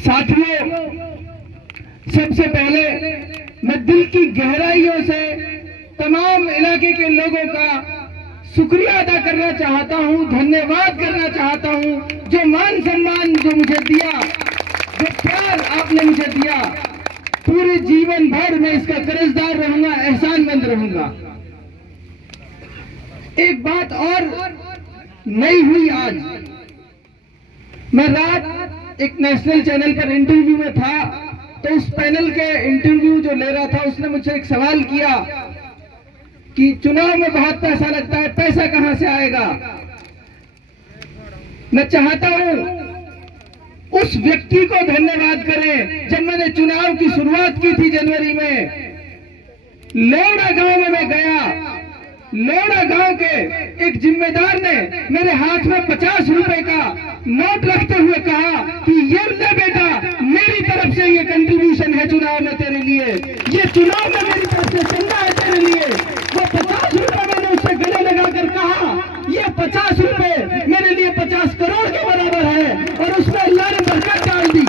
साथियों, सबसे पहले मैं दिल की गहराइयों से तमाम इलाके के लोगों का शुक्रिया अदा करना चाहता हूं, धन्यवाद करना चाहता हूं। जो मान सम्मान जो मुझे दिया, जो प्यार आपने मुझे दिया, पूरे जीवन भर मैं इसका कर्जदार रहूंगा, एहसानमंद रहूंगा। एक बात और नई हुई आज, मैं रात एक नेशनल चैनल पर इंटरव्यू में था, तो उस पैनल के इंटरव्यू जो ले रहा था उसने मुझसे एक सवाल किया कि चुनाव में बहुत पैसा लगता है, पैसा कहां से आएगा। मैं चाहता हूं उस व्यक्ति को धन्यवाद करें। जब मैंने चुनाव की शुरुआत की थी जनवरी में, लोड़ा गांव में मैं गया, लोड़ा गांव के एक जिम्मेदार ने मेरे हाथ में 50 रुपए का नोट रखते हुए कहा कि ये ले बेटा, मेरी तरफ से ये कंट्रीब्यूशन है चुनाव में तेरे लिए, ये चुनाव में मेरी तरफ से चंदा है तेरे लिए। वो 50 रुपए मैंने उससे गले लगाकर कहा, ये 50 रुपए मेरे लिए 50 करोड़ के बराबर है। और उसमें अल्लाह ने बरकत डाल दी,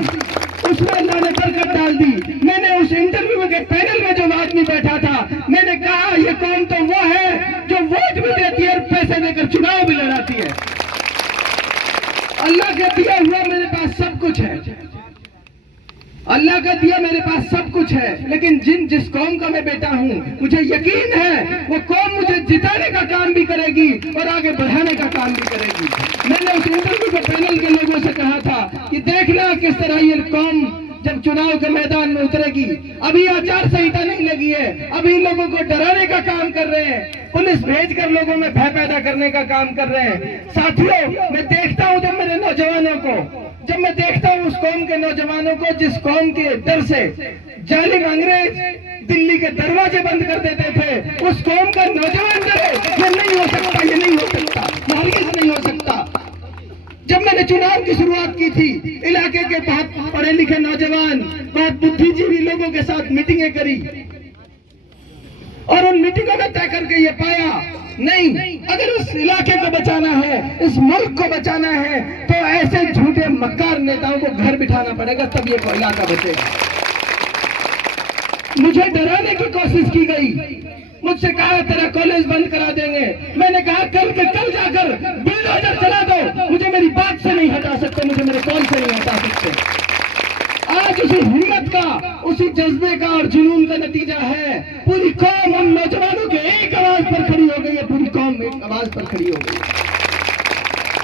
उसमें अल्लाह ने बरकत डाल दी। मैंने उस इंटरव्यू के पैनल में जो आदमी बैठा था, मैंने कहा ये कौन तो वो है जो वोट भी देती है और पैसे देकर चुनाव भी लड़ाती है। अल्लाह का दिया हुआ मेरे पास सब कुछ है, अल्लाह का दिया मेरे पास सब कुछ है, लेकिन जिस कौम का मैं बेटा हूं, मुझे यकीन है वो कौम मुझे जिताने का काम भी करेगी और आगे बढ़ाने का काम भी करेगी। मैंने उस इंटरव्यू के पैनल के लोगों से कहा था कि देखना किस तरह ये कौम जब चुनाव के मैदान में उतरेगी। अभी आचार संहिता नहीं लगी है, अभी लोगों को डराने का काम कर रहे हैं, पुलिस भेजकर लोगों में भय पैदा करने का काम कर रहे हैं। साथियों, मैं देखता हूं जब मेरे नौजवानों को, जब मैं देखता हूं उस कौम के नौजवानों को जिस कौम के डर से जालिम अंग्रेज दिल्ली के दरवाजे बंद कर देते थे, उस कौम का नौजवान डरे, ये नहीं हो सकता, ये नहीं हो सकता, हरगिज़ नहीं हो सकता। जब मैंने चुनाव की शुरुआत की थी, इलाके के बहुत पढ़े लिखे नौजवान, बहुत बुद्धिजीवी लोगों के साथ मीटिंगें करी और उन मीटिंगों में तय करके ये पाया, नहीं, अगर इस इलाके को बचाना है, इस मुल्क को बचाना है, तो ऐसे झूठे मक्कार नेताओं को घर बिठाना पड़ेगा, तब ये इलाका बचेगा। मुझे डराने की कोशिश की गई, मुझसे कहा तेरा कॉलेज बंद करा देंगे। मैंने कहा कल के कल जाकर बुलडोजर चला दो, मुझे मेरी बात से नहीं हटा सकते, मुझे मेरे कॉल से नहीं हटा सकते। आज उसी हिम्मत का, उसी जज्बे का और जुनून का नतीजा है, पूरी कौम उन नौजवानों के एक आवाज पर खड़ी हो गई है, पूरी कौम एक आवाज पर खड़ी हो गई है।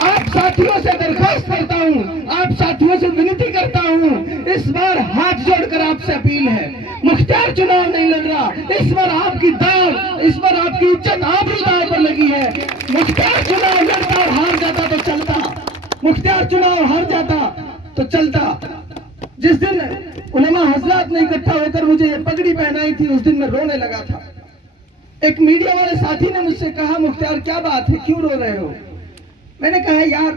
आप साथियों से दरखास्त करता हूं, आप साथियों से विनती करता हूं, इस बार हाथ जोड़कर आपसे अपील है, मुख्तार चुनाव नहीं लड़ रहा, इस बार आपकी दाव, इस बार आपकी इज्जत आबरू दाव पर लगी है। मुख्तार चुनाव लड़ता और हार जाता तो चलता, मुख्तार चुनाव हार जाता तो चलता। जिस दिन उलमा हजरात ने इकट्ठा होकर मुझे ये पगड़ी पहनाई थी, उस दिन मैं रोने लगा था। एक मीडिया वाले साथी ने मुझसे कहा, मुख्तार क्या बात है, क्यों रो रहे हो? मैंने कहा यार